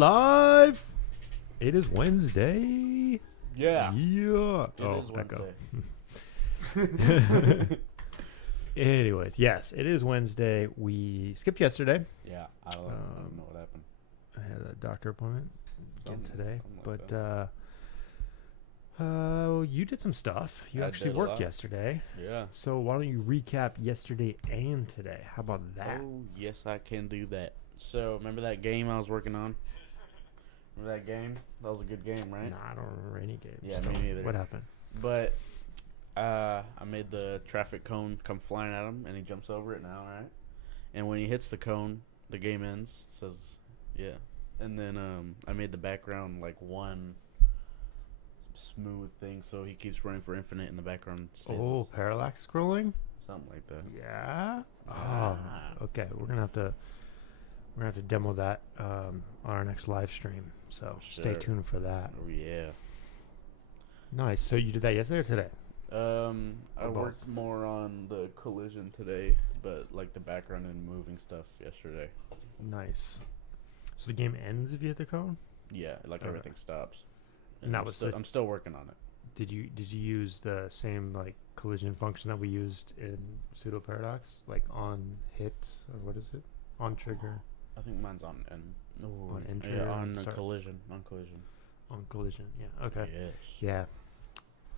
live. It is Wednesday. Yeah. Yeah. It is echo. Wednesday. Anyways, yes, it is Wednesday. We skipped yesterday. Yeah, I don't know what happened. I had a doctor appointment again today. Like But you did some stuff. You I actually did a worked lot. yesterday. Yeah. So why don't you recap yesterday and today? How about that? Oh, yes, I can do that. So, remember that game I was working on? Remember that game? That was a good game, right? Nah, I don't remember any games. Yeah, me neither. What happened? But I made the traffic cone come flying at him, and he jumps over it now, right? And when he hits the cone, the game ends. Says, yeah. And then I made the background like one smooth thing, so he keeps running for infinite in the background. Oh, parallax scrolling? Something like that. Yeah. Oh, okay. We're gonna have to demo that on our next live stream. So stay Sure. tuned for that. Oh yeah. Nice. So you did that yesterday or today? I Or both? worked more on the collision today, but like the background and moving stuff yesterday. Nice. So the game ends if you hit the cone? Yeah, like Okay. everything stops. And that I'm was still, the- I'm still working on it. Did you use the same like collision function that we used in pseudo paradox, like on hit or what is it? On trigger, I think mine's on on enter, yeah, on start- collision, on collision. on collision. Yeah. Okay. Yes. Yeah.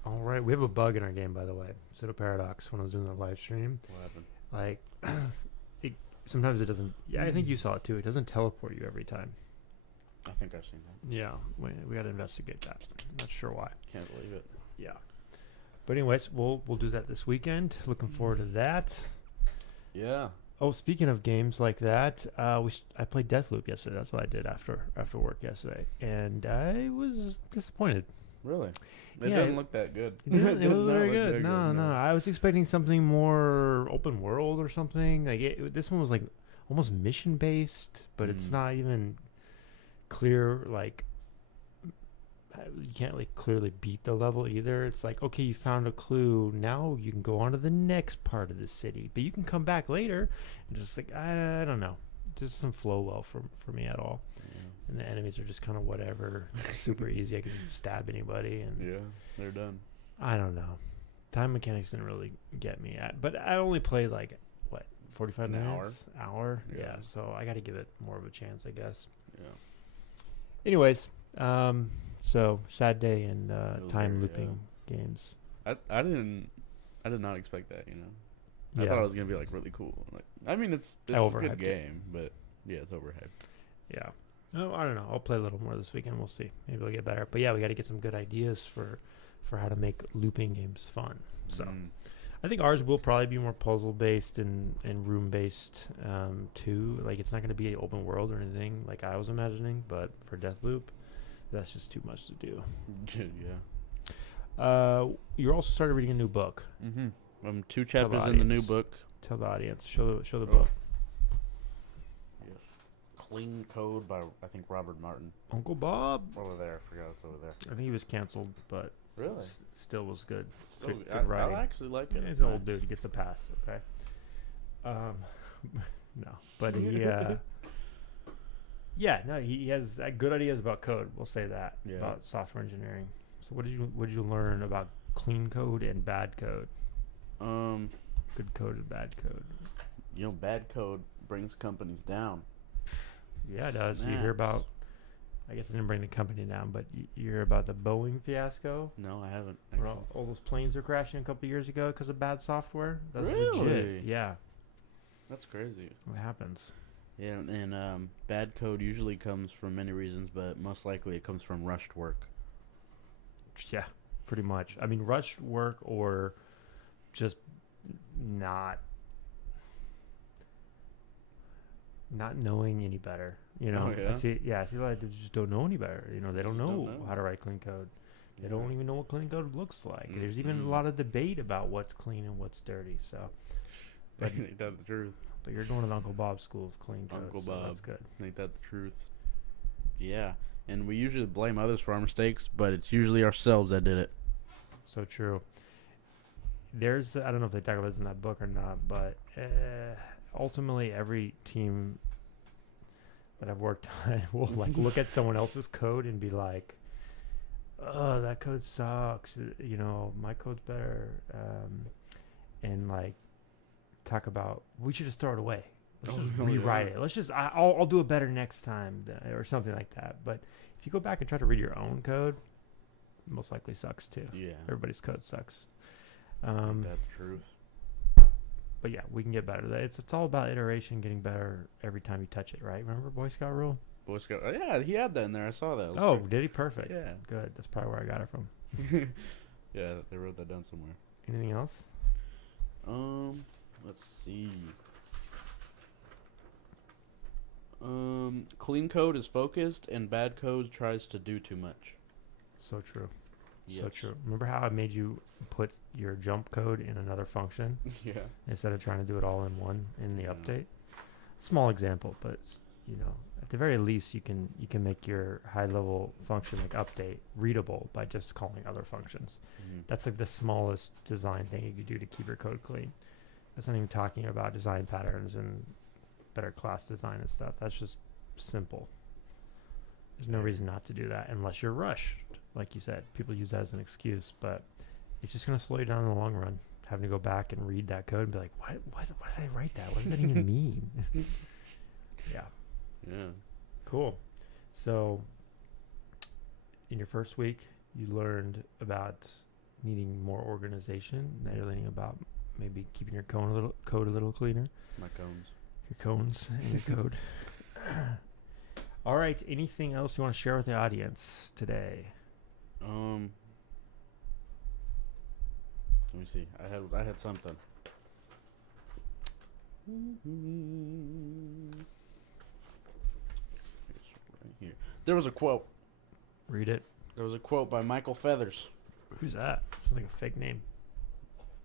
All right. We have a bug in our game, by the way. Pseudo paradox. When I was doing the live stream, What happened? like sometimes it doesn't. Yeah, I think you saw it too. It doesn't teleport you every time. I think I've seen that. Yeah, we got to investigate that. Not sure why. Can't believe it. Yeah. But anyways, we'll do that this weekend. Looking forward to that. Yeah. Oh, speaking of games like that, I played Deathloop yesterday. That's what I did after work yesterday, and I was disappointed. Really? It Yeah, doesn't look that good. It was not very look good. that No. I was expecting something more open world or something. Like this one was like almost mission based, but it's not even clear. Like you can't like clearly beat the level either. It's like, okay, you found a clue. Now you can go on to the next part of the city, but you can come back later. And just like I don't know, just doesn't flow well for me at all. Yeah. And the enemies are just kind of whatever, super easy. I could just stab anybody, and Yeah, they're done. I don't know. Time mechanics didn't really get me at, but I only played like what 45 An minutes, hour. Yeah. Yeah, so I got to give it more of a chance, I guess. Yeah. Anyways, so sad day in was time very, looping games. I did not expect that, you know. I Yeah. thought it was gonna be like really cool. Like, I mean, it's a overhyped good it. game, but yeah, it's overhyped. Yeah. No, I don't know. I'll play a little more this weekend. We'll see. Maybe I'll get better. But yeah, we got to get some good ideas for how to make looping games fun. So I think ours will probably be more puzzle based and room based too. Like it's not going to be an open world or anything like I was imagining. But for Deathloop, that's just too much to do. Yeah. You also started reading a new book. 2 Tell the chapters in the new audience. book. Tell the audience. Show the Oh. book. Yes. Clean Code by I think Robert Martin. Uncle Bob. Over there, I forgot it's over there. I think he was canceled, but Really? still was good. Still, Good I writing. actually like it. He's an old dude. He gets the pass. Okay. No, but he. Yeah, no, he has good ideas about code. We'll say that Yeah. about software engineering. So what did you learn about clean code and bad code? Good code and bad code. You know, bad code brings companies down. Yeah, it does. You hear Snaps. about? I guess I didn't bring the company down, but you hear about the Boeing fiasco? No, I haven't. Where Actually. all those planes were crashing a couple years ago because of bad software. That's Really? legit. Yeah, That's crazy. what happens? Yeah, and bad code usually comes from many reasons, but most likely it comes from rushed work. Yeah, pretty much. I mean, rushed work or just not knowing any better. You know, Oh, yeah? I see a lot of dudes just don't know any better. You know, they don't Just know, don't know. how to write clean code. They Yeah. don't even know what clean code looks like. There's even a Mhm. lot of debate about what's clean and what's dirty. So, but Ain't that the truth? but you're going to the Uncle Bob School of Clean Code. Uncle so Bob. that's good. Ain't that the truth? Yeah, and we usually blame others for our mistakes, but it's usually ourselves that did it. So true. There's I don't know if they talk about this in that book or not, but ultimately every team that I've worked on will like look at someone else's code and be like, "Oh, that code sucks. You know, my code's better," and like talk about we should just throw it away. Let's just rewrite it. Let's just I'll do it better next time or something like that. But if you go back and try to read your own code, it most likely sucks too. Yeah. Everybody's code sucks. That's the truth. But yeah, we can get better. It's all about iteration, getting better every time you touch it, right? Remember Boy Scout rule? Boy Scout. Oh, yeah, he had that in there. I saw that. Oh, did he? Perfect. Yeah. Good. That's probably where I got it from. Yeah, they wrote that down somewhere. Anything else? Let's see. Clean code is focused, and bad code tries to do too much. So true. Yes. So true. Remember how I made you put your jump code in another function Yeah. instead of trying to do it all in one in the Yeah. update? Small example, but you know, at the very least, you can make your high level function like update readable by just calling other functions. Mm-hmm. That's like the smallest design thing you could do to keep your code clean. That's not even talking about design patterns and better class design and stuff. That's just simple. There's no reason not to do that unless you're rushed. Like you said, people use that as an excuse, but it's just going to slow you down in the long run. Having to go back and read that code and be like, why did I write that? What does that even mean? Yeah. Yeah. Cool. So in your first week, you learned about needing more organization. Now you're learning about maybe keeping your code a little cleaner. My cones. Your cones and your code. All right. Anything else you want to share with the audience today? Let me see. I had something. It's right here. There was a quote. Read it. There was a quote by Michael Feathers. Who's that? Sounds like a fake name.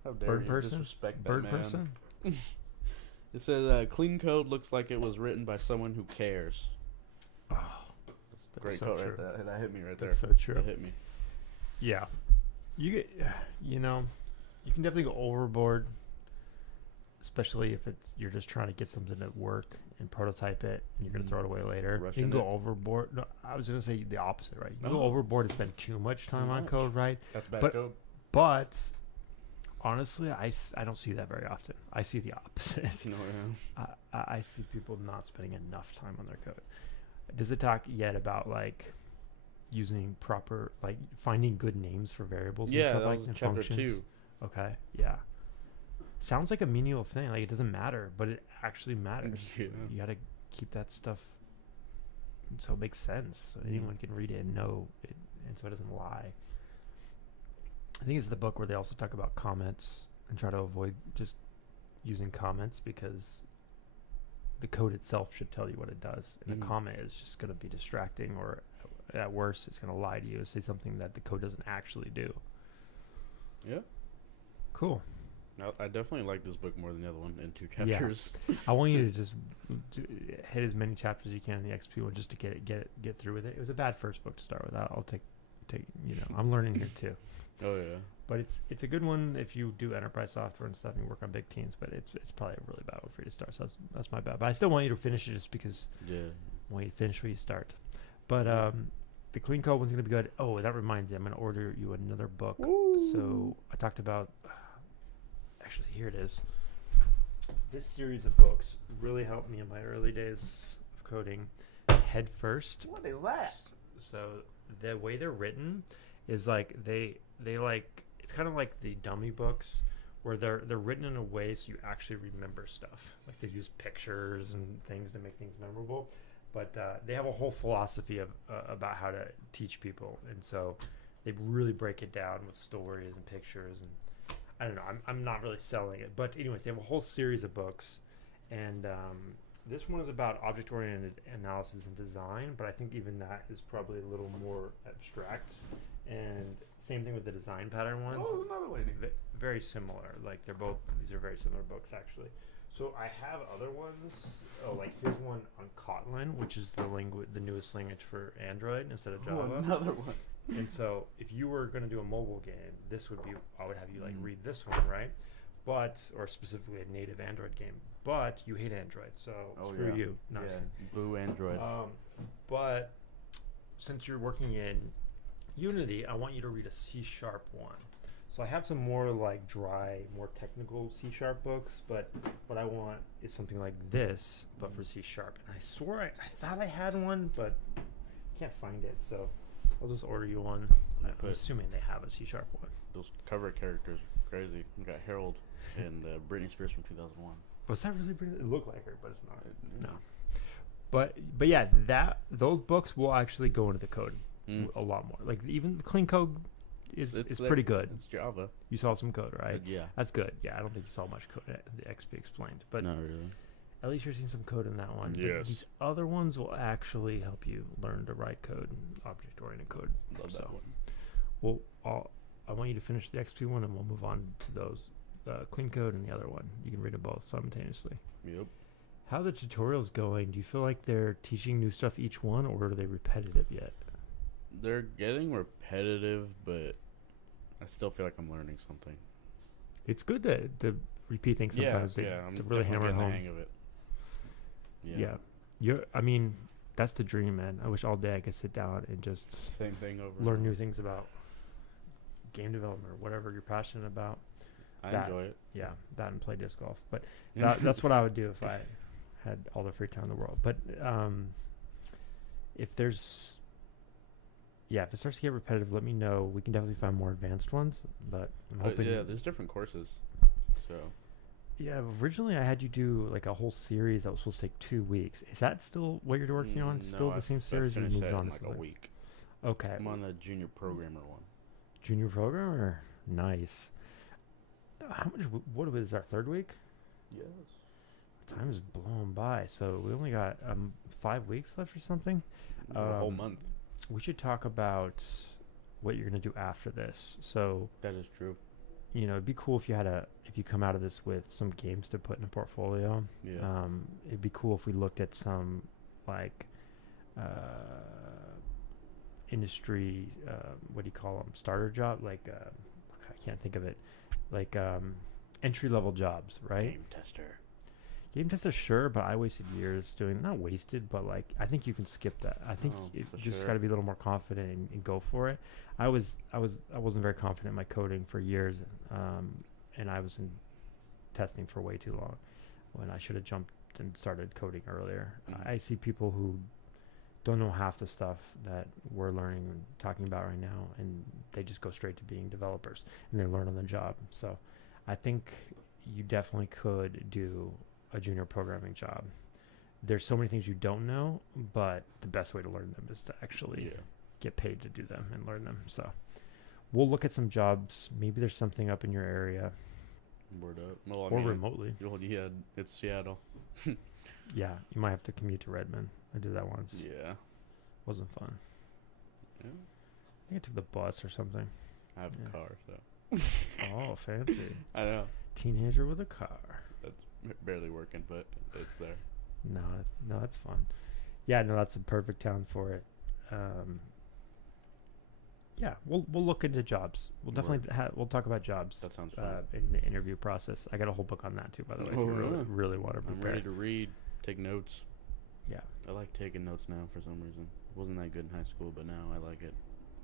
How dare Bird you person? disrespect that Bird man. person? It says, clean code looks like it was written by someone who cares. Oh, That's great so quote true. right there. That hit me right That's there. so true. It hit me. Yeah. You get, you know, you can definitely go overboard, especially if you're just trying to get something to work and prototype it and you're going to throw it away later. Rushing You can go it. overboard. No, I was going to say the opposite, right? You can No. go overboard and spend too much time on much. code, right? That's bad But- code. But honestly, I don't see that very often. I see the opposite. No, yeah. I see people not spending enough time on their code. Does it talk yet about like using proper, like finding good names for variables and Yeah, stuff that like was and chapter functions? 2. Okay, yeah. Sounds like a menial thing. Like it doesn't matter, but it actually matters. Yeah. You got to keep that stuff so it makes sense. So anyone can read it and know it, and so it doesn't lie. I think it's the book where they also talk about comments and try to avoid just using comments because the code itself should tell you what it does. And a comment is just going to be distracting, or at worst, it's going to lie to you and say something that the code doesn't actually do. Yeah. Cool. I definitely like this book more than the other one in 2 chapters. I want you to just hit as many chapters as you can in the XP one just to get through with it. It was a bad first book to start with. I'll take you know, I'm learning here too. Oh, yeah. But it's a good one if you do enterprise software and stuff and you work on big teams, but it's probably a really bad one for you to start. So that's my bad. But I still want you to finish it just because Yeah. I want you to finish where you start. But the clean code one's going to be good. Oh, that reminds me. I'm going to order you another book. Woo. So I talked about, actually, here it is. This series of books really helped me in my early days of coding. Head First. What is that? So the way they're written is like they like, it's kind of like the dummy books where they're written in a way so you actually remember stuff. Like they use pictures and things to make things memorable. But they have a whole philosophy of about how to teach people, and so they really break it down with stories and pictures. And I don't know, I'm not really selling it, but anyways, they have a whole series of books, and this one is about object-oriented analysis and design. But I think even that is probably a little more abstract. And same thing with the design pattern ones. Oh, another lady. Very similar. Like these are very similar books actually. So I have other ones. Oh, like here's one on Kotlin, which is the newest language for Android instead of Java. Oh, another one. And so if you were going to do a mobile game, I would have you like read this one, right? Or specifically a native Android game. but you hate Android, so screw you. No, I'm just kidding. Blue Android. But since you're working in Unity, I want you to read a C# one. So I have some more like dry, more technical C# books, but what I want is something like this, but for C#. And I swore I thought I had one, but can't find it. So I'll just order you one. I'm assuming they have a C# one. Those cover characters are crazy. We got Harold and Britney Spears from 2001. Was that really Britney? It looked like her, but it's not. No. But yeah, those books will actually go into the code a lot more. Like even the clean code is pretty good. It's Java. You saw some code, right? Yeah. That's good. Yeah, I don't think you saw much code at the XP explained, but not really. At least you're seeing some code in that one. Yes. These other ones will actually help you learn to write code, object-oriented code. Love that one. Well, I want you to finish the XP one, and we'll move on to those clean code and the other one. You can read them both simultaneously. Yep. How are the tutorials going? Do you feel like they're teaching new stuff each one, or are they repetitive yet? They're getting repetitive, but I still feel like I'm learning something. It's good to repeat things sometimes. I'm to really hammer getting home. the hang of it. Yeah. I mean, that's the dream, man. I wish all day I could sit down and just same thing over. Learn new things about game development or whatever you're passionate about. I enjoy it. Yeah, that and play disc golf. But that's what I would do if I had all the free time in the world. But if it starts to get repetitive, let me know. We can definitely find more advanced ones. But I'm hoping. There's different courses. So. Yeah, originally I had you do like a whole series that was supposed to take 2 weeks. Is that still what you're working on? Still the same series? I you finished moved that on in like a week. Okay. I'm on the junior programmer one. Junior programmer? Nice. How much? What was our third week? Yes. Time is blown by. So we only got 5 weeks left or something. A whole month. We should talk about what you're gonna do after this. So that is true. You know, it'd be cool if you come out of this with some games to put in a portfolio. Yeah. It'd be cool if we looked at some like industry. What do you call them? Starter job? Like I can't think of it. Like entry level jobs, right? Game tester, sure, but I wasted years doing, not wasted, but like I think you can skip that. I think you just got to be a little more confident and go for it. I wasn't very confident in my coding for years, and I was in testing for way too long when I should have jumped and started coding earlier. I see people who don't know half the stuff that we're learning and talking about right now, and they just go straight to being developers and they learn on the job. So I think you definitely could do a junior programming job. There's so many things you don't know, but the best way to learn them is to actually get paid to do them and learn them. So we'll look at some jobs. Maybe there's something up in your area. Word up. Well, or remotely. Yeah, it's Seattle. Yeah, you might have to commute to Redmond. I did that once. Yeah. Wasn't fun. Yeah. I think I took the bus or something. I have a car, so. Oh, fancy. I know. Teenager with a car. That's barely working, but it's there. No, that's fun. Yeah, no, that's a perfect town for it. Yeah, we'll look into jobs. We'll definitely we'll talk about jobs. That sounds fun. In the interview process. I got a whole book on that too, by the way. If you really want to prepare. I'm ready to read, take notes. Yeah, I like taking notes now for some reason. Wasn't that good in high school, but now I like it.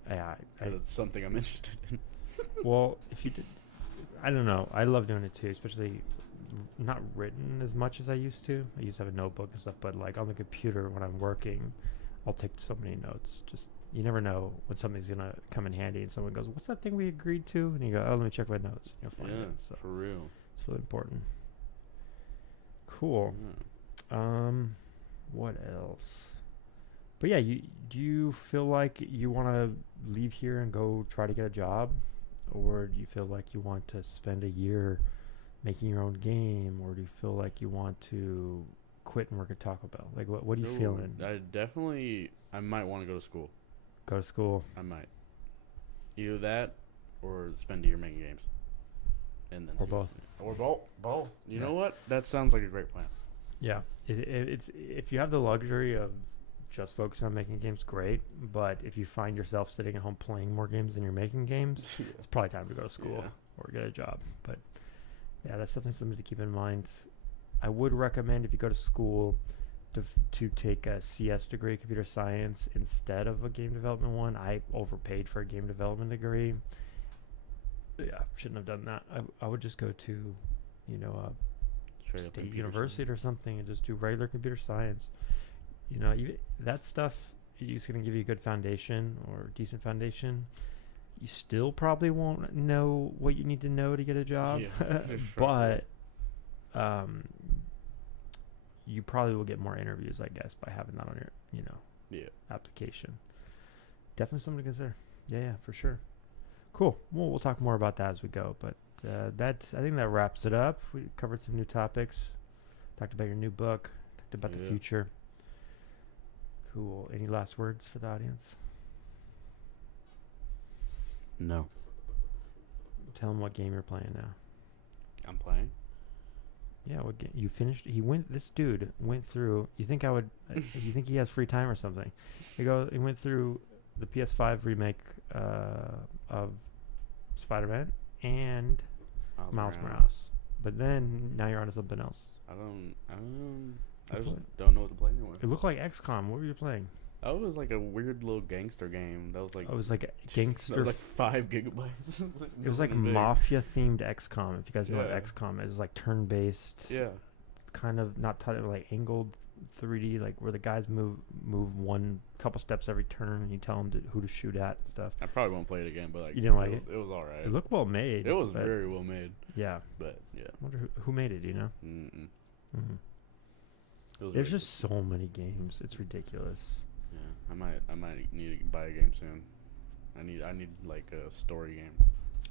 Yeah, because it's something I'm interested in. Well, if you did, I don't know. I love doing it too, especially not written as much as I used to. I used to have a notebook and stuff, but like on the computer when I'm working, I'll take so many notes. Just you never know when something's gonna come in handy, and someone goes, "What's that thing we agreed to?" And you go, "Oh, let me check my notes." You'll find it. So for real. It's really important. Cool. Yeah. What else? But yeah, do you feel like you want to leave here and go try to get a job, or do you feel like you want to spend a year making your own game, or do you feel like you want to quit and work at Taco Bell? Like, what are you feeling? I might want to go to school. Go to school. I might. Either that, or spend a year making games, and then or both. Or both. You know what? That sounds like a great plan. Yeah, it's if you have the luxury of just focusing on making games, great. But if you find yourself sitting at home playing more games than you're making games, it's probably time to go to school or get a job. But yeah, that's definitely something to keep in mind. I would recommend if you go to school to take a CS degree, computer science, instead of a game development one. I overpaid for a game development degree. Yeah, shouldn't have done that. I would just go to, a Straight up state computer university science. or something and just do regular computer science. That stuff is going to give you a good foundation or decent foundation. You still probably won't know what you need to know to get a job, Yeah, but you probably will get more interviews, I guess, by having that on your application. Definitely something to consider. Yeah, for sure. Cool. Well, we'll talk more about that as we go, but I think that wraps it up. We covered some new topics, talked about your new book, talked about the future. Cool. Any last words for the audience? No. Tell them what game you're playing now. I'm playing. Yeah, what game you finished? This dude went through. You think I would? You think he has free time or something? He went through the PS5 remake of Spider-Man and Miles Morales. But then now you're on to something else. I just don't know what to play anymore. It looked like XCOM. What were you playing? That was like a weird little gangster game. That was like. It was like a gangster. It was like 5 gigabytes. It was like mafia themed XCOM. If you guys know what XCOM is, like turn based. Yeah. Kind of not like angled 3D, like where the guys move one couple steps every turn, and you tell them who to shoot at and stuff. I probably won't play it again, but like you didn't like it. It was all right. It looked well made. It was very well made. Yeah. But yeah. I wonder who made it. Do you know? There's just so many games. It's ridiculous. Yeah, I might need to buy a game soon. I need like a story game.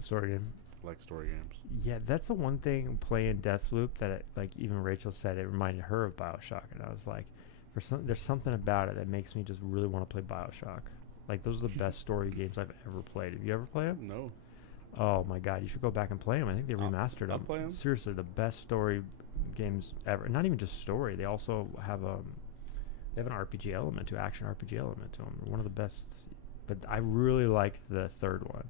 Story game. Like story games. Yeah, that's the one thing playing Deathloop that like even Rachel said it reminded her of BioShock, and I was like, there's something about it that makes me just really want to play BioShock. Like those are the best story games I've ever played. Have you ever played them? No. Oh my god, you should go back and play them. I think they remastered them. I'll play them. Seriously, the best story games ever. Not even just story. They also have an RPG element to action RPG element to them. One of the best. But I really liked the third one.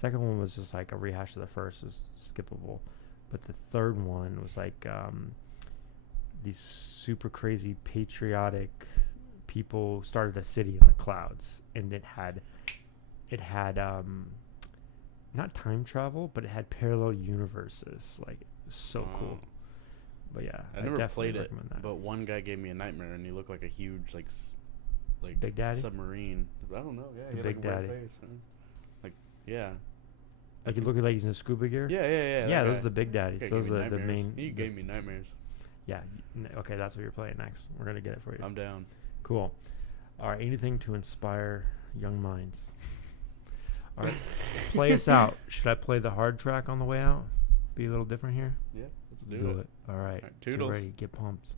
Second one was just like a rehash of the first. Is skippable. But the third one was like these super crazy patriotic people started a city in the clouds, and it had not time travel, but it had parallel universes. Like so cool. But yeah, I never played it. But one guy gave me a nightmare, and he looked like a huge like Big Daddy submarine. I don't know. Yeah, he had Big like a weird Daddy. face. Like yeah. Like he looked like he's in scuba gear. Yeah. Those are the Big Daddies. Those are the main. He gave me nightmares. Yeah. Okay, that's what you're playing next. We're gonna get it for you. I'm down. Cool. All right. Anything to inspire young minds. All right. Play us out. Should I play the hard track on the way out? Be a little different here. Yeah. Let's do it. All right. Toodles. Get ready. Get pumped.